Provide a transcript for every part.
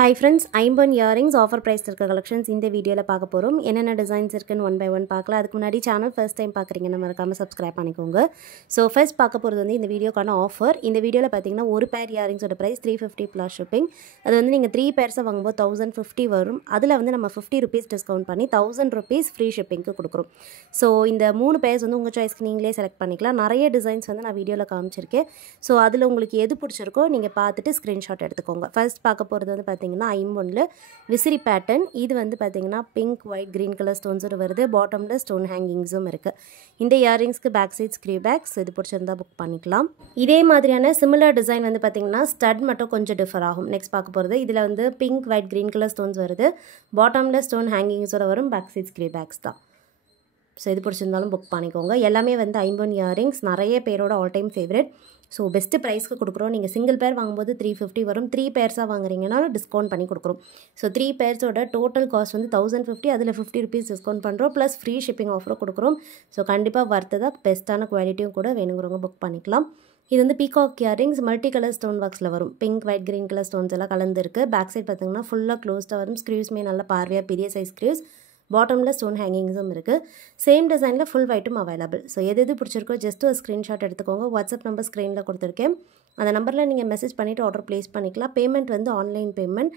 Hi friends, ஐம்பொன் earrings offer price இருக்க collections இந்த வீடியோவில் பார்க்க போகிறோம். என்னென்ன டிசைன்ஸ் இருக்குன்னு ஒன் பை ஒன் பார்க்கலாம். அதுக்கு முன்னாடி சேனல் ஃபர்ஸ்ட் டைம் பார்க்குறீங்கன்னா மறக்காமல் சப்ஸ்கிரைப் பண்ணிக்கோங்க. ஸோ ஃபர்ஸ்ட் பார்க்க போகிறது வந்து இந்த வீடியோக்கான ஆஃபர். இந்த வீடியோவில் பார்த்தீங்கன்னா ஒரு பேர் இயரிங்ஸோட ப்ரைஸ் 350 ப்ளஸ் ஷிப்பிங். அது வந்து நீங்கள் 3 பேர்ஸை வாங்கும்போது 1050 வரும். அதில் வந்து நம்ம 50 rupees டிஸ்கவுண்ட் பண்ணி 1000 rupees ஃப்ரீ ஷிப்பிங்க்கு கொடுக்குறோம். ஸோ இந்த 3 பேர்ஸ் வந்து உங்கள் சாய்ஸ்க்கு நீங்களே செலக்ட் பண்ணிக்கலாம். நிறைய டிசைன்ஸ் வந்து நான் வீடியோவில் காமிச்சிருக்கேன். ஸோ அதில் உங்களுக்கு எது பிடிச்சிருக்கோ நீங்கள் பார்த்துட்டு ஸ்க்ரீன்ஷாட் எடுத்துக்கோங்க. ஃபர்ஸ்ட் பார்க்க போகிறது வந்து பார்த்தீங்கன்னா ஐம்பொன்னில் விசிறி பேட்டர்ன். இது வந்து பார்த்தீங்கன்னா பிங்க் ஒயிட் க்ரீன் கலர் ஸ்டோன்ஸோடு வருது. பாட்டமில் ஸ்டோன் ஹேங்கிங்ஸும் இருக்குது. இந்த இயரிங்ஸ்க்கு பேக் சைட் ஸ்க்ரீ பேக்ஸ் இது பிடிச்சிருந்தா புக் பண்ணிக்கலாம். இதே மாதிரியான சிமிலர் டிசைன் வந்து பார்த்தீங்கன்னா ஸ்டட் மட்டும் கொஞ்சம் டிஃபர் ஆகும். நெக்ஸ்ட் பார்க்க போகிறது இதில் வந்து pink white green colour stones வருது. பாட்டமில் ஸ்டோன் ஹேங்கிங்ஸோட வரும். பேக் சைட் ஸ்க்ரீ பேக்ஸ் தான். ஸோ இது பிடிச்சிருந்தாலும் புக் பண்ணிக்கோங்க. எல்லாமே வந்து ஐம்பொன் இயரிங்ஸ் நிறைய பேரோட all time favourite. So best ப்ரைஸ்க்கு கொடுக்குறோம். நீங்கள் சிங்கிள் பேர் வாங்கும்போது 350 வரும். 3 பேர்ஸாக வாங்குறீங்கன்னா டிஸ்கவுண்ட் பண்ணி கொடுக்குறோம். ஸோ 3 பேர்ஸோட டோட்டல் காஸ்ட் வந்து 1050. அதில் 50 rupees டிஸ்கவுண்ட் பண்ணுறோம். ப்ளஸ் ஃப்ரீ ஷிப்பிங் ஆஃபரும் கொடுக்குறோம். ஸோ கண்டிப்பாக வர்த்து தான். பெஸ்ட்டான குவாலிட்டியும் கூட வேணுங்கிறவங்க புக் பண்ணிக்கலாம். இது வந்து peacock earrings multi colour stone ஒர்க்ஸில் வரும். Pink white green colour stones எல்லாம் கலந்துருக்கு. பேக் சைட் பார்த்தீங்கன்னா ஃபுல்லாக க்ளோஸ்டாக வரும். ஸ்க்ரீவ்ஸ்மே நல்ல பார்வையாக பெரிய சைஸ் ஸ்க்ரீவ்ஸ். பாட்டமில் ஸ்டோன் ஹேங்கிங்ஸும் இருக்குது. சேம் டிசைனில் ஃபுல் ஒயிட்டும் அவைலபிள். ஸோ எது பிடிச்சிருக்கோ ஜஸ்ட் ஒரு ஸ்க்ரீன்ஷாட் எடுத்துக்கோங்க. வாட்ஸ்அப் நம்பர் ஸ்க்ரீனில் கொடுத்துருக்கேன். அந்த நம்பரில் நீங்கள் மெசேஜ் பண்ணிவிட்டு ஆர்டர் ப்ளேஸ் பண்ணிக்கலாம். பேமெண்ட் வந்து ஆன்லைன் பேமெண்ட்.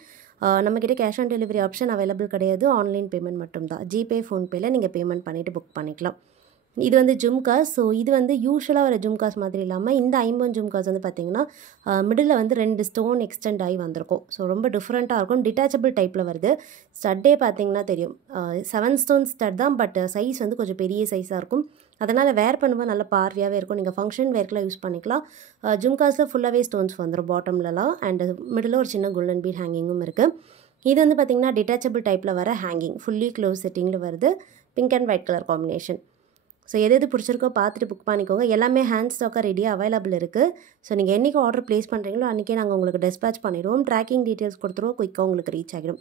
நம்மக்கிட்ட cash on delivery option available கிடையாது. ஆன்லைன் பேமெண்ட் மட்டும்தான். ஜிபே ஃபோன்பேயில் நீங்கள் பேமெண்ட் பண்ணிவிட்டு புக் பண்ணிக்கலாம். இது வந்து ஜும்காஸ். ஸோ இது வந்து யூஸ்வலாக வர ஜும்காஸ் மாதிரி இல்லாமல் இந்த ஐம்பொன் ஜும்காஸ் வந்து பார்த்திங்கன்னா மிடில் வந்து 2 ஸ்டோன் எக்ஸ்டெண்ட் ஆகி வந்திருக்கும். ஸோ ரொம்ப டிஃப்ரெண்ட்டாக இருக்கும். டிட்டாச்சபிள் டைப்பில் வருது. ஸ்டட்டே பார்த்திங்கன்னா தெரியும் 7 ஸ்டோன் ஸ்டட் தான். பட் சைஸ் வந்து கொஞ்சம் பெரிய சைஸாக இருக்கும். அதனால் வேர் பண்ணும்போது நல்ல பார்வையாகவே இருக்கும். நீங்கள் ஃபங்க்ஷன் வேர்க்கெலாம் யூஸ் பண்ணிக்கலாம். ஜும்காஸில் ஃபுல்லாகவே ஸ்டோன்ஸ் வந்துடும் பாட்டம்லலாம். அண்ட் மிடில் ஒரு சின்ன கோல்டன் பீட் ஹேங்கிங்கும் இருக்குது. இது வந்து பார்த்திங்கன்னா டிட்டாச்சபிள் டைப்பில் வர ஹேங்கிங். ஃபுல்லி க்ளோஸ் செட்டிங்கில் வருது. Pink and white colour combination. So எது பிடிச்சிருக்கோ பார்த்துட்டு புக் பண்ணிக்கோங்க. எல்லாமே ஹேண்ட் ஸ்டாக்காக ரெடியாக அவைலபிள் இருக்குது. ஸோ நீங்கள் என்றைக்கு ஆர்டர் ப்ளேஸ் பண்ணுறீங்களோ அன்றைக்கே நாங்கள் உங்களுக்கு டிஸ்பேச் பண்ணிடுவோம். ட்ராக்கிங் டீட்டெயில்ஸ் கொடுத்துருவோம். குயிக்காக உங்களுக்கு ரீச் ஆகிடும்.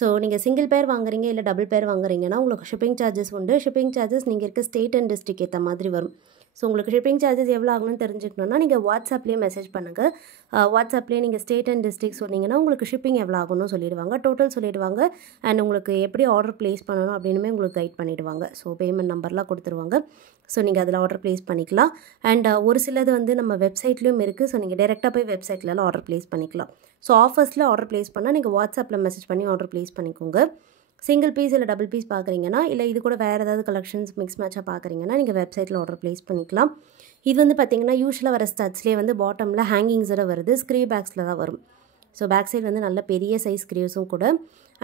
ஸோ நீங்கள் சிங்கிள் பேர் வாங்குறீங்க இல்லை டபுள் பேர் வாங்குறீங்கன்னா உங்களுக்கு ஷிப்பிங் சார்ஜஸ் உண்டு. ஷிப்பிங் சார்ஜஸ் நீங்கள் இருக்க ஸ்டேட் அண்ட் டிஸ்ட்ரிக்ட் ஏற்ற மாதிரி வரும். ஸோ உங்களுக்கு ஷிப்பிங் சார்ஜஸ் எவ்வளோ ஆகணும்னு தெரிஞ்சுக்கணுன்னா நீங்கள் வாட்ஸ்அப்லேயே மெசேஜ் பண்ணுங்கள். வாட்ஸ்அப்லேயே நீங்கள் ஸ்டேட் அண்ட் டிஸ்ட்ரிக்ட் சொன்னீங்கன்னா உங்களுக்கு ஷிப்பிங் எவ்வளோ ஆகணும்னு சொல்லிடுவாங்க. டோட்டல் சொல்லிடுவாங்க. அண்ட் உங்களுக்கு எப்படி ஆர்டர் ப்ளேஸ் பண்ணணும் அப்படின்னுமே உங்களுக்கு கைட் பண்ணிவிடுவாங்க. ஸோ பேமெண்ட் நம்பர்லாம் கொடுத்துருவாங்க. ஸோ நீங்கள் அதில் ஆர்டர் ப்ளேஸ் பண்ணிக்கலாம். அண்ட் ஒரு சிலது வந்து நம்ம வெப்சைட்லேயும் இருக்குது. ஸோ நீங்கள் டேரெக்டாக போய் வெப்சைட்லலாம் ஆர்டர் ப்ளேஸ் பண்ணிக்கலாம். ஸோ ஆஃபர்ஸில் ஆர்டர் ப்ளேஸ் பண்ணால் நீங்கள் வாட்ஸ்அப்பில் மெசேஜ் பண்ணி ஆர்டர் ப்ளேஸ் பண்ணிக்கோங்க. சிங்கிள் பீஸ் இல்லை டபுள் பீஸ் பார்க்குறீங்கன்னா இல்லை இது கூட வேறு ஏதாவது கலெக்ஷன்ஸ் மிக்ஸ் மேட்சாக பார்க்குறீங்கன்னா நீங்கள் வெப்சைட்டில் ஆர்டர் ப்ளேஸ் பண்ணிக்கலாம். இது வந்து பார்த்திங்கன்னா யூஸ்வலாக வர ஸ்டட்ஸ்லேயே வந்து பாட்டமில் ஹேங்கிங்ஸோட வருது. ஸ்க்ரீ பேக்ஸில் தான் வரும். ஸோ பேக் சைடு வந்து நல்ல பெரிய சைஸ் ஸ்க்ரீவ்ஸும் கூட.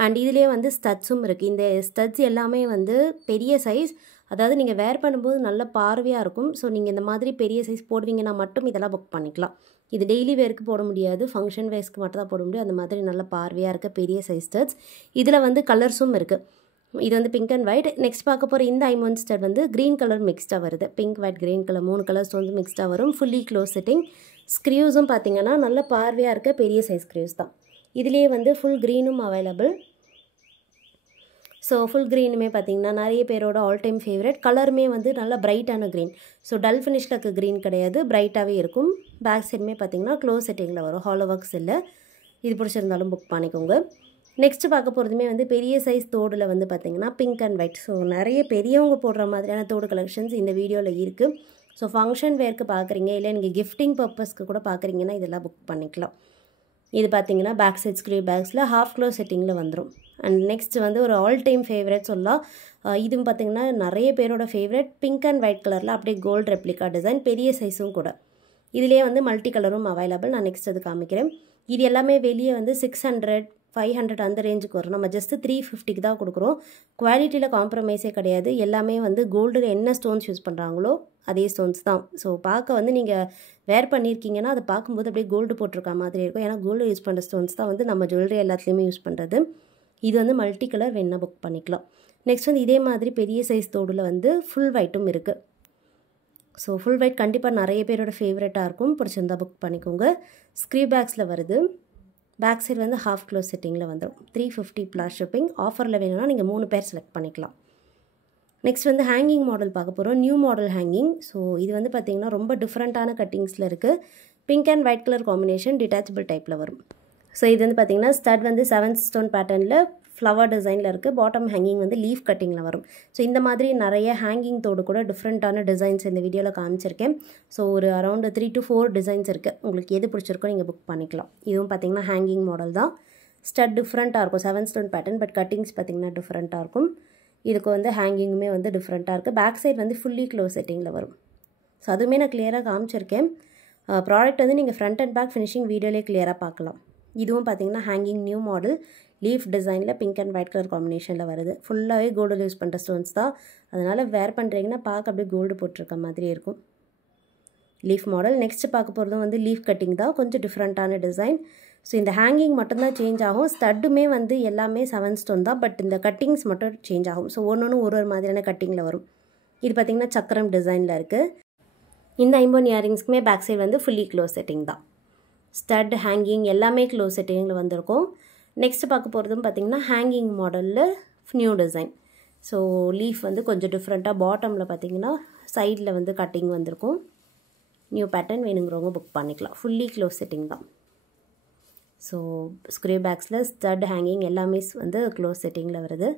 அண்ட் இதுலேயே வந்து ஸ்டட்ஸும் இருக்குது. இந்த ஸ்டட்ஸ் எல்லாமே வந்து பெரிய சைஸ். அதாவது நீங்கள் வேர் பண்ணும்போது நல்ல பார்வையாக இருக்கும். ஸோ நீங்கள் இந்த மாதிரி பெரிய சைஸ் போடுவீங்கன்னா மட்டும் இதெல்லாம் புக் பண்ணிக்கலாம். இது டெய்லி வேருக்கு போட முடியாது. ஃபங்க்ஷன் வேர்ஸ்க்கு மட்டும் தான் போட முடியும். அந்த மாதிரி நல்ல பார்வையாக இருக்க பெரிய சைஸ் ஸ்டட்ஸ். இதில் வந்து கலர்ஸும் இருக்குது. இது வந்து பிங்க் அண்ட் ஒயிட். நெக்ஸ்ட் பார்க்க போகிற இந்த ஐம்பொன் ஸ்டட் வந்து க்ரீன் கலர் மிக்ஸ்டாக வருது. Pink white green colour 3 colour stones மிக்ஸ்டாக வரும். Fully close setting. ஸ்க்ரீவ்ஸும் பார்த்திங்கன்னா நல்ல பார்வையாக இருக்க பெரிய சைஸ் ஸ்க்ரீவ்ஸ் தான். இதுலேயே வந்து ஃபுல் க்ரீனும் அவைலபிள். ஸோ ஃபுல் க்ரீனுமே பார்த்திங்கன்னா நிறைய பேரோட ஆல் டைம் ஃபேவரட். கலருமே வந்து நல்லா பிரைட்டான க்ரீன். ஸோ டல் ஃபினிஷில் இருக்க க்ரீன் கிடையாது. பிரைட்டாகவே இருக்கும். பேக் சைடுமே பார்த்திங்கன்னா க்ளோஸ் செட்டிங்கில் வரும். ஹாலோ ஒர்க்ஸ் இல்லை. இது பிடிச்சிருந்தாலும் புக் பண்ணிக்கோங்க. நெக்ஸ்ட்டு பார்க்க போகிறதுமே வந்து பெரிய சைஸ் தோடில் வந்து பார்த்திங்கன்னா பிங்க் அண்ட் ஒயிட். ஸோ நிறைய பெரியவங்க போடுற மாதிரியான தோடு கலெக்ஷன்ஸ் இந்த வீடியோவில் இருக்குது. ஸோ ஃபங்க்ஷன் வேர்க்கு பார்க்குறீங்க இல்லை நீங்கள் கிஃப்டிங் பர்பஸ்க்கு கூட பார்க்குறீங்கன்னா இதெல்லாம் புக் பண்ணிக்கலாம். இது பார்த்திங்கன்னா பேக் சைட் ஸ்க்ரீ பேக்ஸில் ஹாஃப் க்ளோஸ் செட்டிங்கில் வந்துடும். அண்ட் நெக்ஸ்ட் வந்து ஒரு ஆல் டைம் ஃபேவரட் சொல்லலாம். இதுவும் பார்த்திங்கன்னா நிறைய பேரோட ஃபேவரட். பிங்க் அண்ட் ஒயிட் கலரில் அப்படியே கோல்டு ரெப்ளிகா டிசைன். பெரிய சைஸும் கூட. இதிலே வந்து மல்டி கலரும் அவைலபிள். நான் நெக்ஸ்ட் அது காமிக்கிறேன். இது எல்லாமே வெளியே வந்து 600 500 அந்த ரேஞ்சுக்கு வரும். நம்ம ஜஸ்ட்டு 350க்கு தான் கொடுக்குறோம். குவாலிட்டியில் காம்ப்ரமைஸே கிடையாது. எல்லாமே வந்து கோல்டில் என்ன ஸ்டோன்ஸ் யூஸ் பண்ணுறாங்களோ அதே ஸ்டோன்ஸ் தான். ஸோ பார்க்க வந்து நீங்கள் வேர் பண்ணியிருக்கீங்கன்னா அதை பார்க்கும்போது அப்படியே கோல்டு போட்டிருக்க மாதிரி இருக்கும். ஏன்னா கோல்டு யூஸ் பண்ணுற ஸ்டோன்ஸ் தான் வந்து நம்ம ஜுவல்லரி எல்லாத்துலேயுமே யூஸ் பண்ணுறது. இது வந்து மல்டி கலர் வேணால் புக் பண்ணிக்கலாம். நெக்ஸ்ட் வந்து இதே மாதிரி பெரிய சைஸ் தோடில் வந்து ஃபுல் ஒயிட்டும் இருக்குது. ஸோ ஃபுல் ஒயிட் கண்டிப்பாக நிறைய பேரோட ஃபேவரட்டாக இருக்கும். பிடிச்சிருந்தா புக் பண்ணிக்கோங்க. ஸ்க்ரீ பேக்ஸில் வருது. பேக் சைடு வந்து ஹாஃப் க்ளோஸ் செட்டிங்கில் வந்துடும். 350 ப்ளஸ் ஷிப்பிங். ஆஃபரில் வேணும்னா நீங்கள் 3 பேர் செலக்ட் பண்ணிக்கலாம். நெக்ஸ்ட் வந்து ஹேங்கிங் மாடல் பார்க்க போகிறோம். New model hanging. ஸோ இது வந்து பார்த்திங்கன்னா ரொம்ப டிஃப்ரெண்ட்டான கட்டிங்ஸில் இருக்குது. Pink and white colour combination. Detachable டைப்பில் வரும். ஸோ இது வந்து பார்த்திங்கன்னா ஸ்டட் வந்து 7 ஸ்டோன் பேட்டர்னில் ஃப்ளவர் டிசைனில் இருக்குது. பாட்டம் ஹேங்கிங் வந்து லீஃப் கட்டிங்கில் வரும். ஸோ இந்த மாதிரி நிறைய ஹேங்கிங் தோடு கூட டிஃப்ரெண்ட்டான டிசைன்ஸ் இந்த வீடியோவில் காமிச்சிருக்கேன். ஸோ ஒரு அரௌண்ட் 3 to 4 டிசைன்ஸ் இருக்குது. உங்களுக்கு எது பிடிச்சிருக்கோ நீங்கள் புக் பண்ணிக்கலாம். இதுவும் பார்த்திங்கன்னா ஹேங்கிங் மாடல் தான். ஸ்டட் டிஃப்ரெண்ட்டாக இருக்கும். 7 ஸ்டோன் பேட்டர்ன், பட் கட்டிங்ஸ் பார்த்திங்கன்னா டிஃப்ரெண்ட்டாக இருக்கும். இதுக்கு வந்து ஹேங்கிங்குமே வந்து டிஃப்ரெண்ட்டாக இருக்குது. பேக் சைடு வந்து ஃபுல்லி க்ளோஸ் செட்டிங்கில் வரும். ஸோ அதுவுமே நான் கிளியராக காமிச்சிருக்கேன். ப்ராடக்ட் வந்து நீங்கள் ஃப்ரண்ட் அண்ட் பேக் ஃபினிஷிங் வீடியோலேயே கிளியராக பார்க்கலாம். இதுவும் பார்த்திங்கன்னா ஹேங்கிங் நியூ மாடல் லீஃப் டிசைனில் பிங்க் அண்ட் ஒயிட் கலர் காம்பினேஷனில் வருது. ஃபுல்லாகவே கோல்டில் யூஸ் பண்ணுற ஸ்டோன்ஸ் தான். அதனால் வேர் பண்ணுறீங்கன்னா பார்க்க அப்படியே கோல்டு போட்டிருக்க மாதிரி இருக்கும். Leaf model. நெக்ஸ்ட்டு பார்க்க போகிறதும் வந்து லீஃப் கட்டிங் தான். கொஞ்சம் டிஃப்ரெண்ட்டான டிசைன். ஸோ இந்த ஹேங்கிங் மட்டும்தான் சேஞ்ச் ஆகும். ஸ்டட்டுமே வந்து எல்லாமே 7 ஸ்டோன் தான். பட் இந்த கட்டிங்ஸ் மட்டும் சேஞ்ச் ஆகும். ஸோ ஒன்று ஒரு மாதிரியான கட்டிங்கில் வரும். இது பார்த்திங்கன்னா சக்கரம் டிசைனில் இருக்குது. இந்த 50 இயரிங்ஸ்க்குமே பேக் சைடு வந்து ஃபுல்லி க்ளோஸ் செட்டிங் தான். ஸ்டட் ஹேங்கிங் எல்லாமே க்ளோஸ் செட்டிங்கில் வந்திருக்கும். நெக்ஸ்ட்டு பார்க்க போகிறதும் பார்த்திங்கன்னா ஹேங்கிங் மாடலில் நியூ டிசைன். ஸோ லீஃப் வந்து கொஞ்சம் டிஃப்ரெண்ட்டாக பாட்டமில் பார்த்திங்கன்னா சைடில் வந்து கட்டிங் வந்திருக்கும். நியூ பேட்டர்ன் வேணுங்கிறவங்க புக் பண்ணிக்கலாம். ஃபுல்லி க்ளோஸ் செட்டிங் தான். ஸோ ஸ்க்ரே பேக்ஸில் ஸ்டட் ஹேங்கிங் எல்லாமே வந்து க்ளோஸ் செட்டிங்கில் வருது.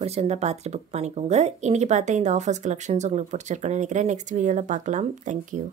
பிடிச்சிருந்தால் பார்த்துட்டு புக் பண்ணிக்கோங்க. இன்றைக்கி பார்த்த இந்த ஆஃபர்ஸ் கலெக்ஷன்ஸ் உங்களுக்கு பிடிச்சிருக்குன்னு நினைக்கிறேன். நெக்ஸ்ட் வீடியோவில் பார்க்கலாம். தேங்க்யூ.